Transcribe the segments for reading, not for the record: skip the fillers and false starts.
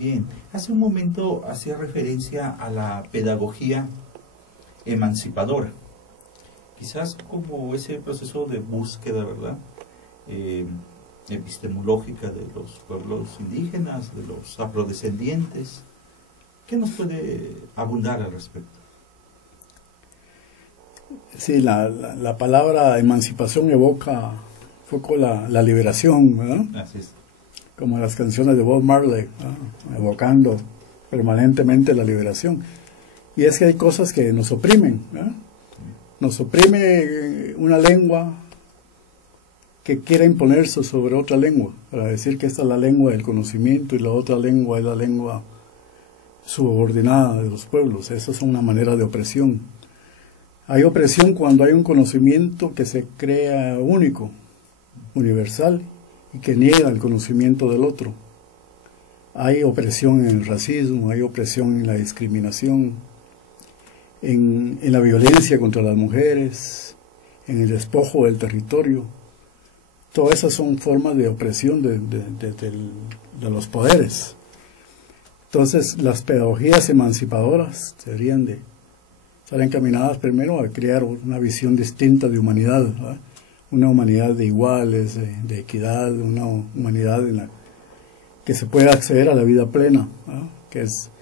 Bien, hace un momento hacía referencia a la pedagogía emancipadora, quizás como ese proceso de búsqueda, ¿verdad? Epistemológica de los pueblos indígenas, de los afrodescendientes. ¿Qué nos puede abundar al respecto? Sí, la palabra emancipación evoca un poco la liberación, ¿verdad? Así es. Como las canciones de Bob Marley, ¿no? Evocando permanentemente la liberación. Y es que hay cosas que nos oprimen, ¿verdad? Nos oprime una lengua que quiere imponerse sobre otra lengua, para decir que esta es la lengua del conocimiento y la otra lengua es la lengua subordinada de los pueblos. Eso es una manera de opresión. Hay opresión cuando hay un conocimiento que se crea único, universal, y que niega el conocimiento del otro. Hay opresión en el racismo, hay opresión en la discriminación, en la violencia contra las mujeres, en el despojo del territorio. Todas esas son formas de opresión de los poderes. Entonces, las pedagogías emancipadoras deberían de estar encaminadas primero a crear una visión distinta de humanidad, ¿verdad? Una humanidad de iguales, de equidad, una humanidad en la que se pueda acceder a la vida plena, ¿verdad? Que es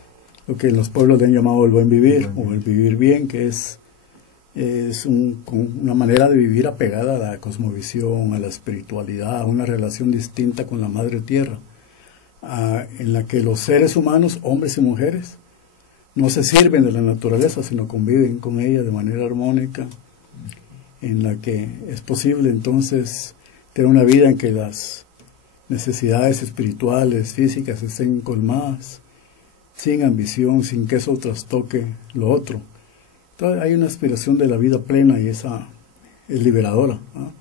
lo que en los pueblos le han llamado el buen vivir, o el vivir bien, que es una manera de vivir apegada a la cosmovisión, a la espiritualidad, a una relación distinta con la madre tierra, en la que los seres humanos, hombres y mujeres, no se sirven de la naturaleza, sino conviven con ella de manera armónica, en la que es posible entonces tener una vida en que las necesidades espirituales, físicas estén colmadas, sin ambición, sin que eso trastoque lo otro. Entonces hay una aspiración de la vida plena y esa es liberadora, ¿no?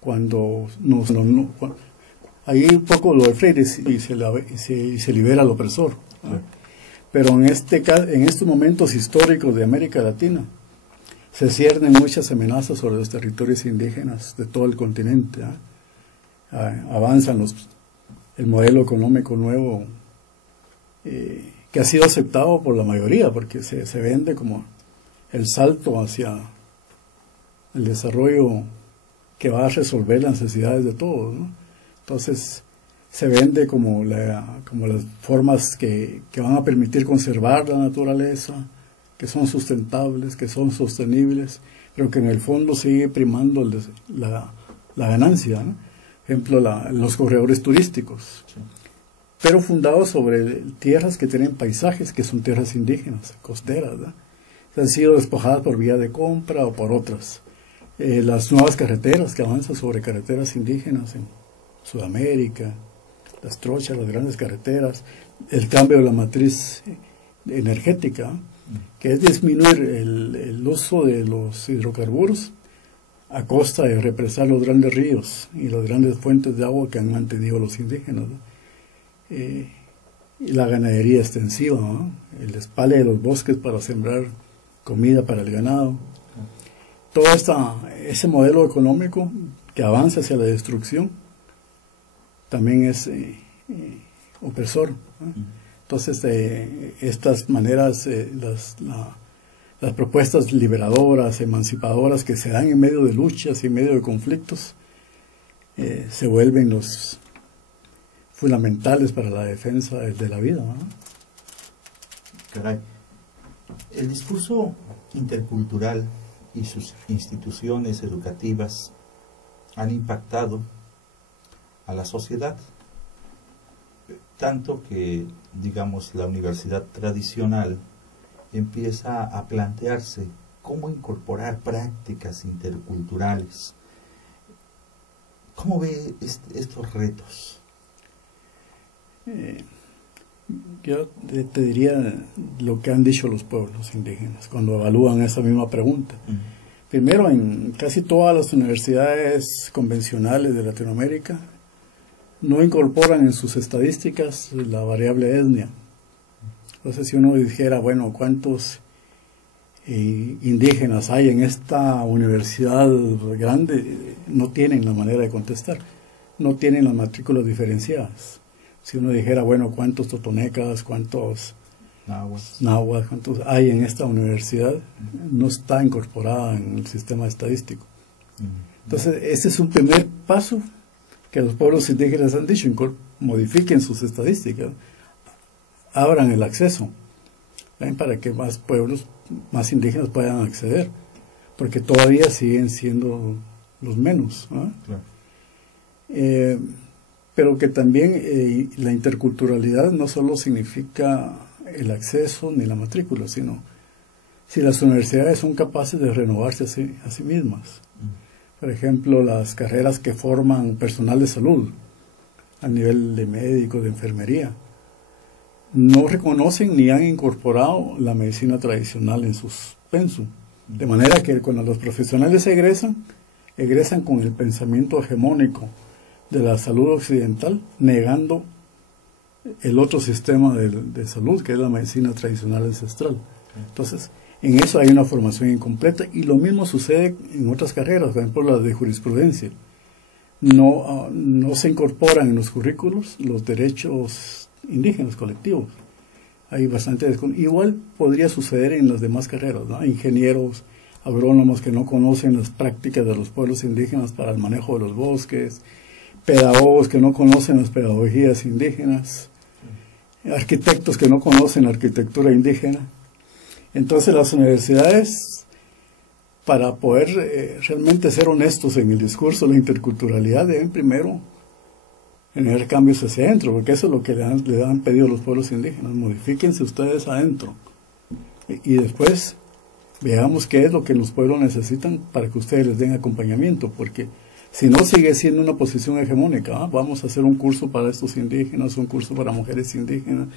Cuando hay un poco lo de Freire y se libera al opresor, ¿no? Pero en estos momentos históricos de América Latina se ciernen muchas amenazas sobre los territorios indígenas de todo el continente, ¿no? Avanzan el modelo económico nuevo que ha sido aceptado por la mayoría, porque se vende como el salto hacia el desarrollo que va a resolver las necesidades de todos, ¿no? Entonces se vende como las formas que van a permitir conservar la naturaleza, que son sustentables, que son sostenibles, pero que en el fondo sigue primando la ganancia, ¿no? Ejemplo, los corredores turísticos, sí, pero fundados sobre tierras que tienen paisajes que son tierras indígenas, costeras, ¿verdad? Han sido despojadas por vía de compra o por otras. Las nuevas carreteras que avanzan sobre carreteras indígenas en Sudamérica, las trochas, las grandes carreteras, el cambio de la matriz energética, que es disminuir el uso de los hidrocarburos a costa de represar los grandes ríos y las grandes fuentes de agua que han mantenido los indígenas, ¿no? Y la ganadería extensiva, ¿no? El despale de los bosques para sembrar comida para el ganado. Todo ese modelo económico que avanza hacia la destrucción también es opresor, ¿no? Entonces, estas maneras, las propuestas liberadoras, emancipadoras que se dan en medio de luchas y en medio de conflictos, se vuelven los fundamentales para la defensa de la vida, ¿no? Caray. El discurso intercultural y sus instituciones educativas han impactado a la sociedad, tanto que, digamos, la universidad tradicional empieza a plantearse cómo incorporar prácticas interculturales. ¿Cómo ve estos retos? Yo te diría lo que han dicho los pueblos indígenas cuando evalúan esa misma pregunta. Primero, en casi todas las universidades convencionales de Latinoamérica no incorporan en sus estadísticas la variable etnia. Entonces, si uno dijera, bueno, ¿cuántos indígenas hay en esta universidad grande? No tienen la manera de contestar, no tienen las matrículas diferenciadas. Si uno dijera, bueno, ¿cuántos totonecas, cuántos náhuatl, cuántos hay en esta universidad? No está incorporada en el sistema estadístico. Entonces, ese es un primer paso que los pueblos indígenas han dicho: modifiquen sus estadísticas, abran el acceso, ¿ven? Para que más pueblos, más indígenas puedan acceder, porque todavía siguen siendo los menos, ¿no? claro. Pero que también la interculturalidad no solo significa el acceso ni la matrícula, sino si las universidades son capaces de renovarse a sí mismas. Por ejemplo, las carreras que forman personal de salud a nivel de médico, de enfermería, no reconocen ni han incorporado la medicina tradicional en sus pensum. De manera que cuando los profesionales egresan con el pensamiento hegemónico de la salud occidental, negando el otro sistema de salud, que es la medicina tradicional ancestral. Entonces, en eso hay una formación incompleta, y lo mismo sucede en otras carreras, por ejemplo la de jurisprudencia. No se incorporan en los currículos los derechos indígenas colectivos. Hay bastante igual podría suceder en las demás carreras, ¿no? Ingenieros, agrónomos que no conocen las prácticas de los pueblos indígenas para el manejo de los bosques, pedagogos que no conocen las pedagogías indígenas, arquitectos que no conocen la arquitectura indígena. Entonces las universidades, para poder realmente ser honestos en el discurso de la interculturalidad, deben primero generar cambios hacia adentro, porque eso es lo que le han pedido los pueblos indígenas: modifíquense ustedes adentro, y después veamos qué es lo que los pueblos necesitan para que ustedes les den acompañamiento, porque si no, sigue siendo una posición hegemónica. Vamos a hacer un curso para estos indígenas, un curso para mujeres indígenas,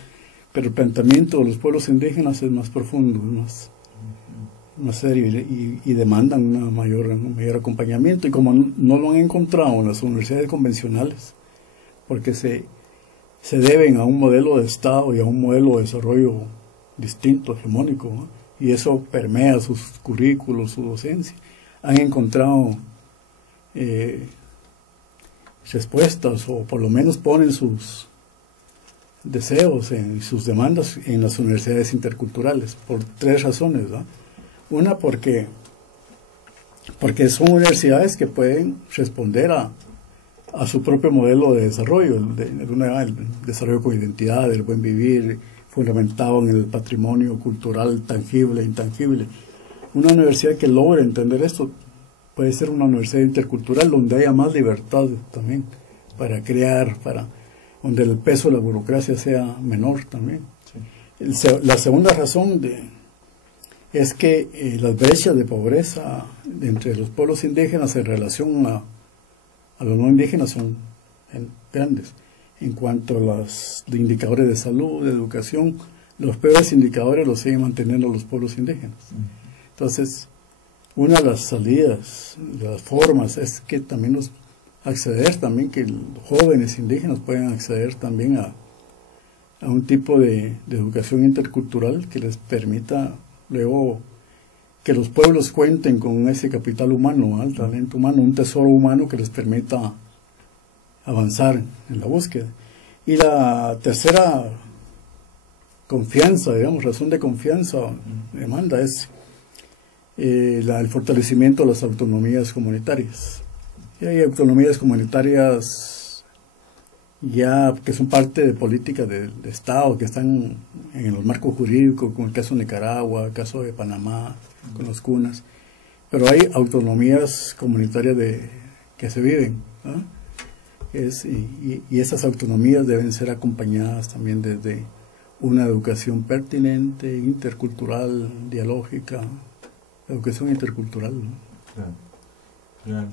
pero el planteamiento de los pueblos indígenas es más profundo, más serio, y demandan un mayor acompañamiento. Y como no lo han encontrado en las universidades convencionales, porque se deben a un modelo de Estado y a un modelo de desarrollo distinto, hegemónico, ¿no? Y eso permea sus currículos, su docencia, han encontrado respuestas, o por lo menos ponen sus deseos y sus demandas en las universidades interculturales, por tres razones, ¿no? Una, porque son universidades que pueden responder a su propio modelo de desarrollo, el desarrollo con identidad, el buen vivir, fundamentado en el patrimonio cultural tangible e intangible. Una universidad que logre entender esto puede ser una universidad intercultural donde haya más libertad también para crear, donde el peso de la burocracia sea menor también. Sí. La segunda razón es que las brechas de pobreza entre los pueblos indígenas en relación a los no indígenas son grandes. En cuanto a los indicadores de salud, de educación, los peores indicadores los siguen manteniendo los pueblos indígenas. Entonces, una de las salidas, de las formas, es que también que los jóvenes indígenas puedan acceder también a un tipo de educación intercultural que les permita luego que los pueblos cuenten con ese capital humano, el talento humano, un tesoro humano que les permita avanzar en la búsqueda. Y la tercera razón de confianza, demanda, es el fortalecimiento de las autonomías comunitarias. Y hay autonomías comunitarias ya que son parte de políticas de Estado, que están en los marcos jurídicos, como el caso de Nicaragua, el caso de Panamá, con los cunas, pero hay autonomías comunitarias que se viven, ¿no? Y esas autonomías deben ser acompañadas también desde una educación pertinente, intercultural, dialógica, educación intercultural, ¿no? Claro, claro.